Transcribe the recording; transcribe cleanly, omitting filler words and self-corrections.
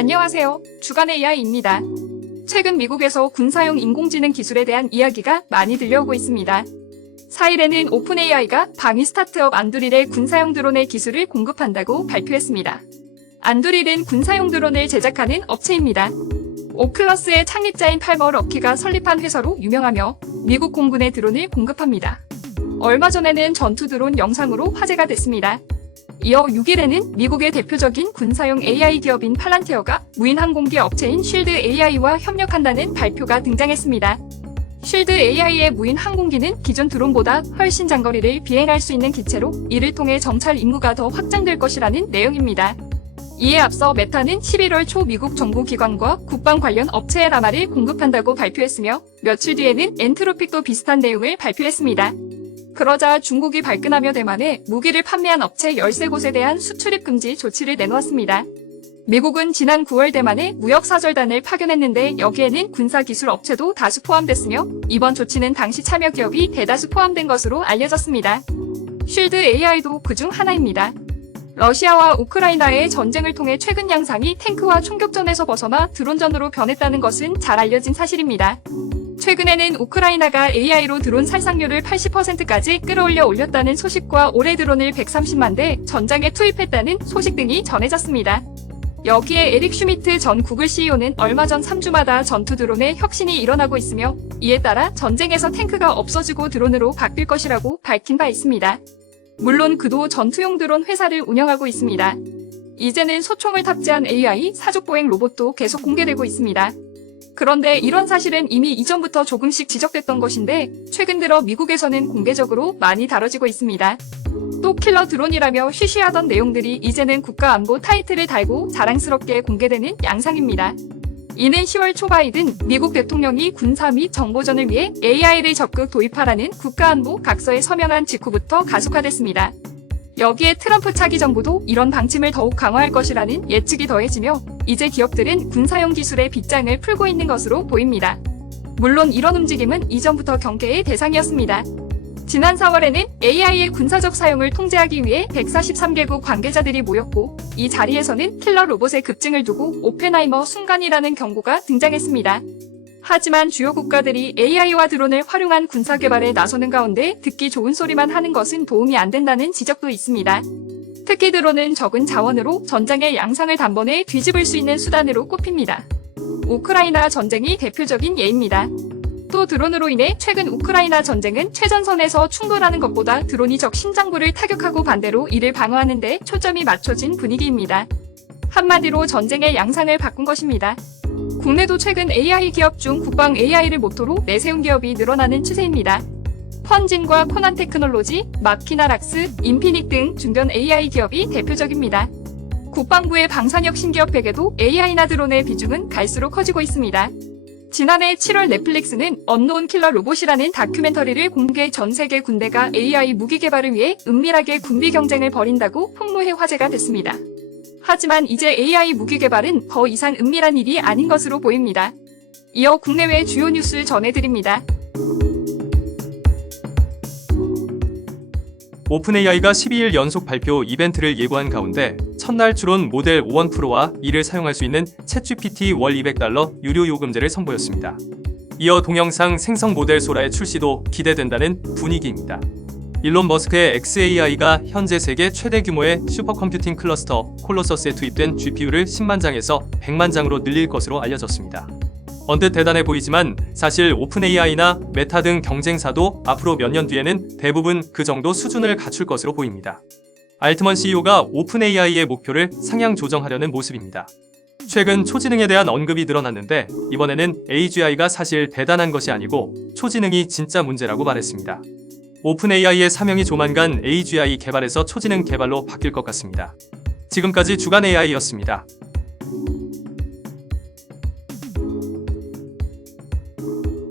안녕하세요. 주간 AI입니다. 최근 미국에서 군사용 인공지능 기술에 대한 이야기가 많이 들려오고 있습니다. 4일에는 오픈AI가 방위 스타트업 안두릴의 군사용 드론의 기술을 공급한다고 발표했습니다. 안두릴은 군사용 드론을 제작하는 업체입니다. 오클러스의 창립자인 팔머 럭키가 설립한 회사로 유명하며 미국 공군에 드론을 공급합니다. 얼마 전에는 전투 드론 영상으로 화제가 됐습니다. 이어 6일에는 미국의 대표적인 군사용 AI 기업인 팔란티어가 무인 항공기 업체인 쉴드 AI와 협력한다는 발표가 등장했습니다. 쉴드 AI의 무인 항공기는 기존 드론보다 훨씬 장거리를 비행할 수 있는 기체로 이를 통해 정찰 임무가 더 확장될 것이라는 내용입니다. 이에 앞서 메타는 11월 초 미국 정보기관과 국방 관련 업체에 라마를 공급한다고 발표했으며 며칠 뒤에는 엔트로픽도 비슷한 내용을 발표했습니다. 그러자 중국이 발끈하며 대만에 무기를 판매한 업체 13곳에 대한 수출입 금지 조치를 내놓았습니다. 미국은 지난 9월 대만에 무역사절단을 파견했는데 여기에는 군사기술 업체도 다수 포함됐으며 이번 조치는 당시 참여 기업이 대다수 포함된 것으로 알려졌습니다. 쉴드 AI도 그중 하나입니다. 러시아와 우크라이나의 전쟁을 통해 최근 양상이 탱크와 총격전에서 벗어나 드론전으로 변했다는 것은 잘 알려진 사실입니다. 최근에는 우크라이나가 AI로 드론 살상률을 80%까지 끌어올려 올렸다는 소식과 올해 드론을 130만 대 전장에 투입했다는 소식 등이 전해졌습니다. 여기에 에릭 슈미트 전 구글 CEO는 얼마 전 3주마다 전투 드론에 혁신이 일어나고 있으며 이에 따라 전쟁에서 탱크가 없어지고 드론으로 바뀔 것이라고 밝힌 바 있습니다. 물론 그도 전투용 드론 회사를 운영하고 있습니다. 이제는 소총을 탑재한 AI 사족보행 로봇도 계속 공개되고 있습니다. 그런데 이런 사실은 이미 이전부터 조금씩 지적됐던 것인데 최근 들어 미국에서는 공개적으로 많이 다뤄지고 있습니다. 또 킬러 드론이라며 쉬쉬하던 내용들이 이제는 국가안보 타이틀을 달고 자랑스럽게 공개되는 양상입니다. 이는 10월 초 바이든 미국 대통령이 군사 및 정보전을 위해 AI를 적극 도입하라는 국가안보 각서에 서명한 직후부터 가속화됐습니다. 여기에 트럼프 차기 정부도 이런 방침을 더욱 강화할 것이라는 예측이 더해지며 이제 기업들은 군사용 기술의 빗장을 풀고 있는 것으로 보입니다. 물론 이런 움직임은 이전부터 경계의 대상이었습니다. 지난 4월에는 AI의 군사적 사용을 통제하기 위해 143개국 관계자들이 모였고 이 자리에서는 킬러 로봇의 급증을 두고 오펜하이머 순간이라는 경고가 등장했습니다. 하지만 주요 국가들이 AI와 드론을 활용한 군사 개발에 나서는 가운데 듣기 좋은 소리만 하는 것은 도움이 안 된다는 지적도 있습니다. 특히 드론은 적은 자원으로 전장의 양상을 단번에 뒤집을 수 있는 수단으로 꼽힙니다. 우크라이나 전쟁이 대표적인 예입니다. 또 드론으로 인해 최근 우크라이나 전쟁은 최전선에서 충돌하는 것보다 드론이 적 심장부를 타격하고 반대로 이를 방어하는 데 초점이 맞춰진 분위기입니다. 한마디로 전쟁의 양상을 바꾼 것입니다. 국내도 최근 AI 기업 중 국방 AI를 모토로 내세운 기업이 늘어나는 추세입니다. 펀진과 코난 테크놀로지, 마키나락스, 인피닉 등 중견 AI 기업이 대표적입니다. 국방부의 방산혁 신기업에게도 AI나 드론의 비중은 갈수록 커지고 있습니다. 지난해 7월 넷플릭스는 언노운 킬러 로봇이라는 다큐멘터리를 공개 전 세계 군대가 AI 무기 개발을 위해 은밀하게 군비 경쟁을 벌인다고 폭로해 화제가 됐습니다. 하지만 이제 AI 무기 개발은 더 이상 은밀한 일이 아닌 것으로 보입니다. 이어 국내외 주요 뉴스 전해드립니다. 오픈AI가 12일 연속 발표 이벤트를 예고한 가운데 첫날 추론 모델 O1 프로와 이를 사용할 수 있는 챗GPT 월 $200 유료 요금제를 선보였습니다. 이어 동영상 생성 모델 소라의 출시도 기대된다는 분위기입니다. 일론 머스크의 xAI가 현재 세계 최대 규모의 슈퍼컴퓨팅 클러스터 콜로서스에 투입된 GPU를 10만 장에서 100만 장으로 늘릴 것으로 알려졌습니다. 언뜻 대단해 보이지만 사실 오픈AI나 메타 등 경쟁사도 앞으로 몇 년 뒤에는 대부분 그 정도 수준을 갖출 것으로 보입니다. 알트먼 CEO가 오픈AI의 목표를 상향 조정하려는 모습입니다. 최근 초지능에 대한 언급이 늘어났는데 이번에는 AGI가 사실 대단한 것이 아니고 초지능이 진짜 문제라고 말했습니다. 오픈AI의 사명이 조만간 AGI 개발에서 초지능 개발로 바뀔 것 같습니다. 지금까지 주간 AI였습니다.